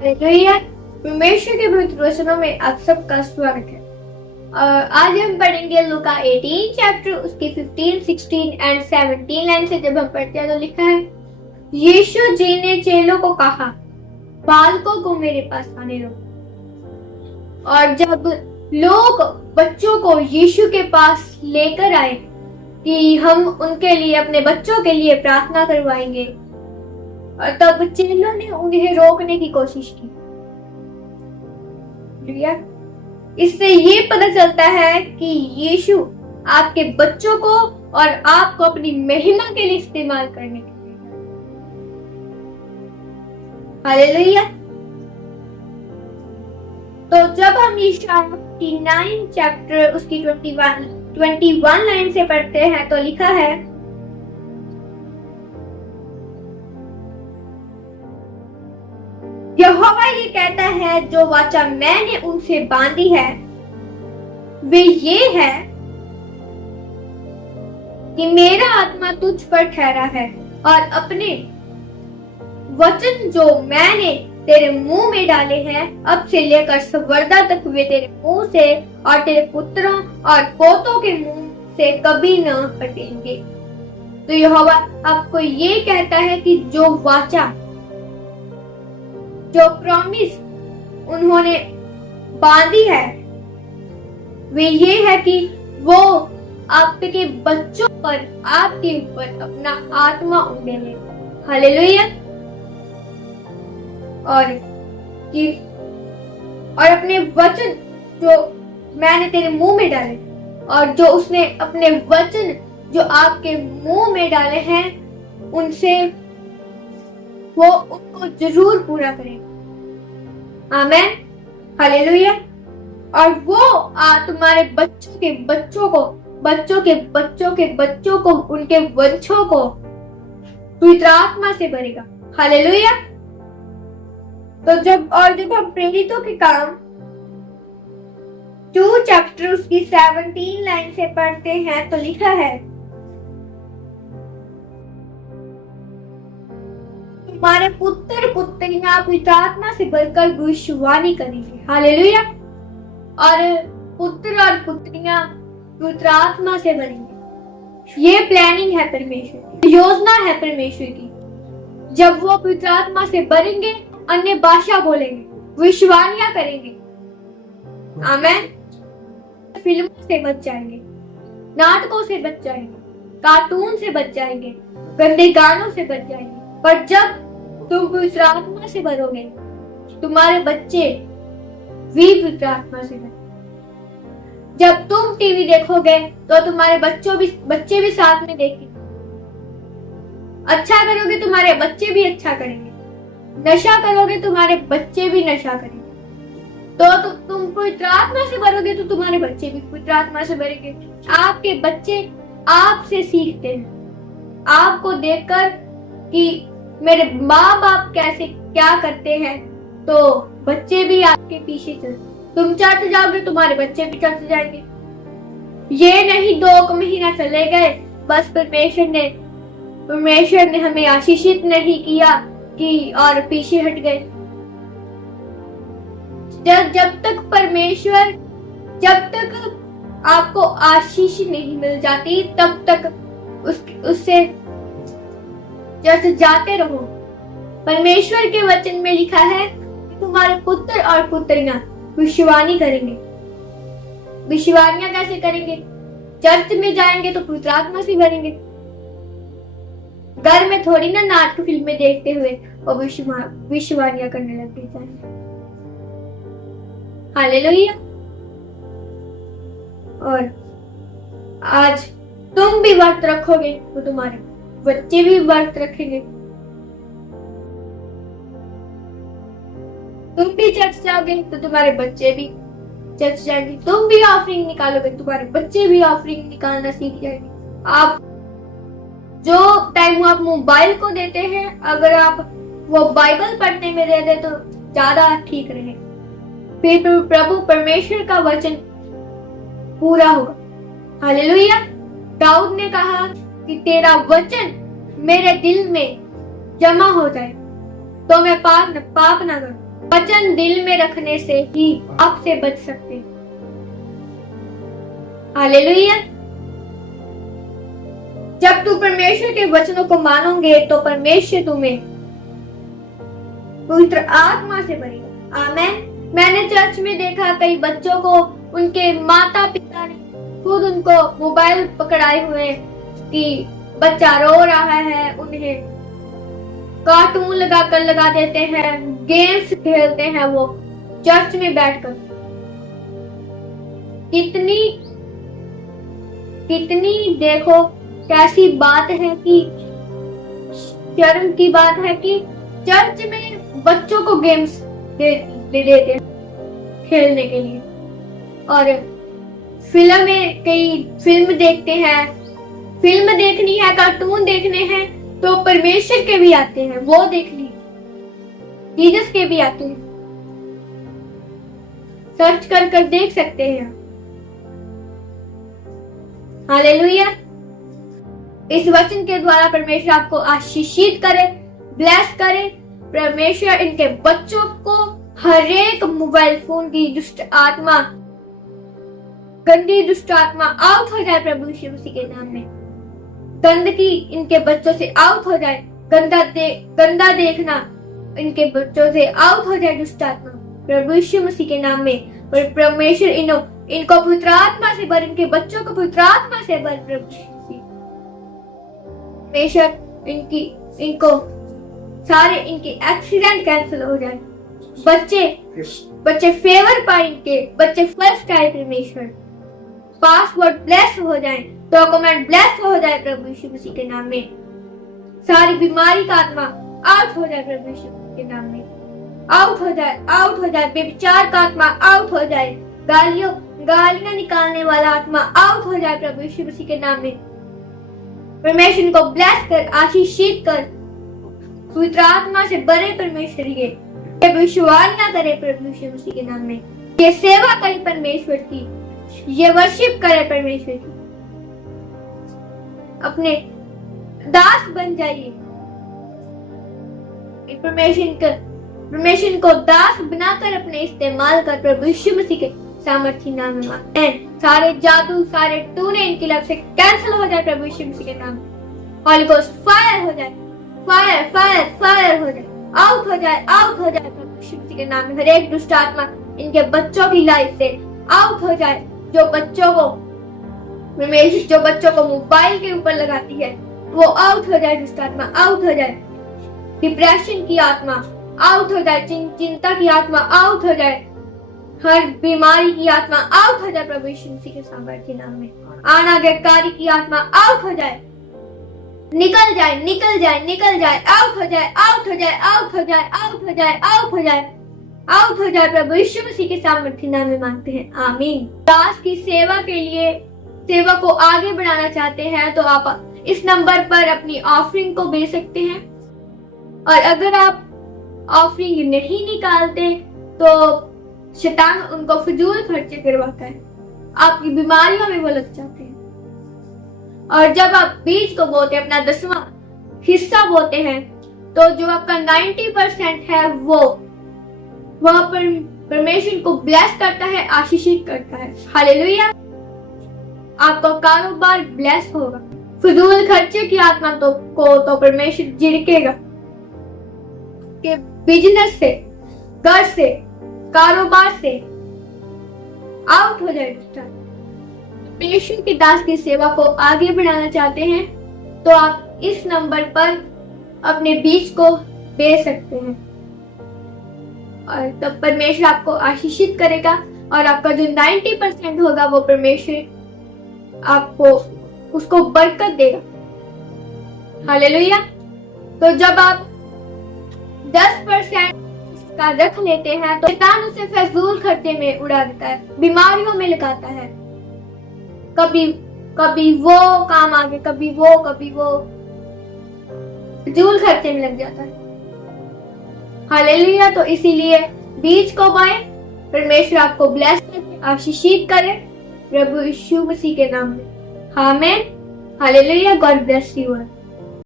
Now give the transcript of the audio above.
Hallelujah. परमेश्वर के पवित्र वचनों में आप सबका स्वागत है। आज हम पढ़ेंगे लूका 18 चैप्टर उसकी 15, 16 एंड 17 लाइन से। जब हम पढ़ते हैं तो लिखा है, यीशु जी ने चेलों को कहा, बालकों को मेरे पास आने दो। और जब लोग बच्चों को यीशु के पास लेकर आए कि हम उनके लिए, अपने बच्चों के लिए प्रार्थना करवाएंगे, और तब चेलों ने उन्हें रोकने की कोशिश की। इससे ये पता चलता है कि यीशु आपके बच्चों को और आपको अपनी महिमा के लिए इस्तेमाल करने के लिए। हालेलुया। तो जब हम यशायाह 59 चैप्टर उसकी 21 लाइन से पढ़ते हैं तो लिखा है, यहोवा ये कहता है, जो वाचा मैंने उनसे बांधी है वे ये है कि मेरा आत्मा तुझ पर ठहरा है, और अपने वचन जो मैंने तेरे मुंह में डाले हैं, अब से लेकर संवर्दा तक वे तेरे मुंह से और तेरे पुत्रों और पोतों के मुंह से कभी न हटेंगे। तो यहोवा आपको ये कहता है कि जो वाचा, जो प्रॉमिस उन्होंने बांधी है, वे ये है कि वो आपके बच्चों पर, आपके ऊपर अपना आत्मा उड़ेंगे। हालेलुया। और अपने वचन जो मैंने तेरे मुंह में डाले, और जो उसने अपने वचन जो आपके मुंह में डाले हैं, उनसे वो उनको जरूर पूरा करेगा। आमेन। हालेलुया। और वो तुम्हारे बच्चों के बच्चों को, बच्चों के बच्चों के बच्चों को, उनके वंशों को पवित्र आत्मा से भरेगा। हालेलुया। तो जब हम प्रेरितों के काम 2 चैप्टर उसकी 17 लाइन से पढ़ते हैं तो लिखा है, तुम्हारे पुत्र पुत्रियां पवित्र आत्मा से भरकर भविष्यवाणी करेंगे। हालेलुया। और पुत्र और पुत्रियां पवित्र आत्मा से भरेंगे। ये प्लानिंग है परमेश्वर की, योजना है परमेश्वर की। जब वो पवित्र आत्मा से भरेंगे, अन्य भाषा बोलेंगे, भविष्यवाणियां करेंगे। आमेन। फिल्मों से बच जाएंगे, नाटकों से बच जाएंगे, कार्टून से बच जाएंगे, गंदे गानों से बच जाएंगे। पर जब तुम पवित्र आत्मा से भरोगे, तुम्हारे बच्चे भी पवित्र आत्मा से भरेंगे। जब तुम टीवी देखोगे तो तुम्हारे बच्चे भी साथ में देखेंगे। अच्छा करोगे, तुम्हारे बच्चे भी अच्छा करेंगे। नशा करोगे, तुम्हारे बच्चे भी नशा करेंगे। तो तुम पवित्र आत्मा से भरोगे तो तुम्हारे बच्चे भी पवित्र आत्मा से भरेंगे। आपके बच्चे आपसे सीखते हैं, आपको देखकर कि मेरे माँ बाप कैसे क्या करते हैं, तो बच्चे भी आपके पीछे चलते। तुम चर्च जाओगे, तुम्हारे बच्चे भी चर्च जाएंगे। ये नहीं 2 महीना चले गए, बस परमेश्वर ने हमें आशीषित नहीं किया कि और पीछे हट गए। जब तक आपको आशीष नहीं मिल जाती, तब तक उससे चर्च जाते रहो। परमेश्वर के वचन में लिखा है कि तुम्हारे पुत्र और पुत्रियां भविष्यवाणी करेंगे। भविष्यवाणियां कैसे करेंगे? चर्च में जाएंगे तो पवित्र आत्मा से भरेंगे। घर में थोड़ी ना नाटक फिल्में देखते हुए और भविष्यवाणियां करने लग जाएंगे। हालेलुया। और आज तुम भी व्रत रखोगे तो तुम्हारे बच्चे भी व्रत रखेंगे। तुम भी चर्च जाओगे तो तुम्हारे बच्चे भी चर्च जाएंगे। तुम भी ऑफरिंग निकालोगे, तुम्हारे बच्चे भी ऑफरिंग निकालना सीख जाएंगे। आप जो टाइम आप मोबाइल को देते हैं, अगर आप वो बाइबल पढ़ने में दे दे तो ज्यादा ठीक रहे। फिर प्रभु परमेश्वर का वचन पूरा होगा। हालेलुया। दाऊद ने कहा कि तेरा वचन मेरे दिल में जमा हो जाए तो मैं पाप ना करूं। वचन दिल में रखने से ही आपसे बच सकते हैं। हालेलुया। जब तू परमेश्वर के वचनों को मानोगे तो परमेश्वर तुम्हें पवित्र आत्मा से भरेगा। आमेन। मैंने चर्च में देखा कई बच्चों को उनके माता पिता ने खुद उनको मोबाइल पकड़ाए हुए कि बच्चा रो रहा है, उन्हें कार्टून लगा देते हैं, गेम्स खेलते हैं वो चर्च में बैठकर। कितनी देखो कैसी बात है कि शर्म की बात है कि चर्च में बच्चों को गेम्स दे देते हैं खेलने के लिए। और कई फिल्म देखते हैं, फिल्म देखनी है, कार्टून देखने हैं तो परमेश्वर के भी आते हैं, वो देख ली, जीसस के भी आते हैं, सर्च कर देख सकते हैं। हालेलुया। इस वचन के द्वारा परमेश्वर आपको आशीषित करे, ब्लेस करे। परमेश्वर इनके बच्चों को हर एक मोबाइल फोन की दुष्ट आत्मा, गंदी दुष्ट आत्मा आउट हो जाए प्रभु यीशु मसीह के नाम में। गंदगी इनके बच्चों से आउट हो जाए, गंदा देखना इनके बच्चों से आउट हो जाए दुष्ट आत्मा प्रभु यीशु मसीह के नाम में। और परमेश्वर इनको पवित्र आत्मा से भर, इनके बच्चों को पवित्र आत्मा से भर प्रभु यीशु। परमेश्वर इनको सारे इनके एक्सीडेंट कैंसिल हो जाए, बच्चे फेवर पाए, इनके बच्चे फर्स्ट आए परमेश्वर, पासवर्ड ब्लेस हो जाए, डॉक्यूमेंट ब्लेस हो जाए प्रभु यीशु मसीह के नाम में। सारी बीमारी का आत्मा आउट हो जाए प्रभु यीशु मसीह के नाम में, आउट हो जाए व्यभिचार का आत्मा आउट हो जाए, गालियां निकालने वाला आत्मा आउट हो जाए प्रभु यीशु मसीह के नाम में। परमेश्वर को ब्लेस कर, आशीषित कर, पवित्र आत्मा से भरे परमेश्वर ये भविष्यवाणियां करे प्रभु यीशु मसीह के नाम में, ये सेवा करे परमेश्वर की, ये वर्शिप करे परमेश्वर की, अपने दास बन जाइए। परमेश्वर को दास बनाकर अपने इस्तेमाल कर प्रभु यीशु मसीह के सामर्थी नाम में मांगते हैं। सारे जादू, सारे टूने इनकी लाइफ से कैंसिल हो जाए प्रभु यीशु मसीह के नाम में। होली गोस्ट फायर हो जाए, फायर हो जाए, आउट हो जाए प्रभु यीशु मसीह के नाम में। हर एक दुष्ट आत्मा इनके बच्चों की लाइफ से आउट हो जाए, जो बच्चों को मोबाइल के ऊपर लगाती है वो आउट हो जाए, दुष्ट आत्मा आउट हो जाए, डिप्रेशन की आत्मा आउट हो जाए, चिंता की आत्मा आउट हो जाए, हर बीमारी की आत्मा आउट हो जाए प्रभु यीशु मसीह के सामर्थ्य नाम में। अनाज्ञाकारी की आत्मा आउट हो जाए, निकल जाए, आउट हो जाए प्रभु यीशु मसीह के सामर्थ्य नाम में मांगते हैं, आमीन। दास की सेवा के लिए, सेवा को आगे बढ़ाना चाहते हैं तो आप इस नंबर पर अपनी ऑफरिंग को भेज सकते हैं। और अगर आप ऑफरिंग नहीं निकालते तो शैतान उनको फिजूल खर्चे करवाता है, आपकी बीमारियों में वो लग जाते हैं। और जब आप बीज को बोते हैं, अपना 10वां हिस्सा बोते हैं, तो जो आपका 90% है वो वहां पर परमेश्वर को ब्लेस करता है, आशीषित करता है। हालेलुया। आपका कारोबार ब्लेस होगा, फिजूल खर्चे की आत्मा तो परमेश्वर झिड़केगा कि बिजनेस से, घर से, कारोबार से आउट हो जाएगा। परमेश्वर की दास की सेवा को आगे बढ़ाना चाहते हैं तो आप इस नंबर पर अपने बीज को भेज सकते हैं और तब परमेश्वर आपको आशीषित करेगा और आपका जो 90% होगा वो परमेश्वर आपको उसको बरकत देगा। हालेलुया। तो जब आप 10% का रख लेते हैं तो शैतान उसे फजूल खर्चे में उड़ा देता है, बीमारियों में लगाता है, कभी वो काम आगे, कभी वो फजूल खर्चे में लग जाता है। हालेलुया। तो इसीलिए बीज को बोएं, परमेश्वर आपको ब्लेस करे, आशीषित करे प्रभु यीशु मसीह के नाम में, आमीन। हालेलुया। God bless you.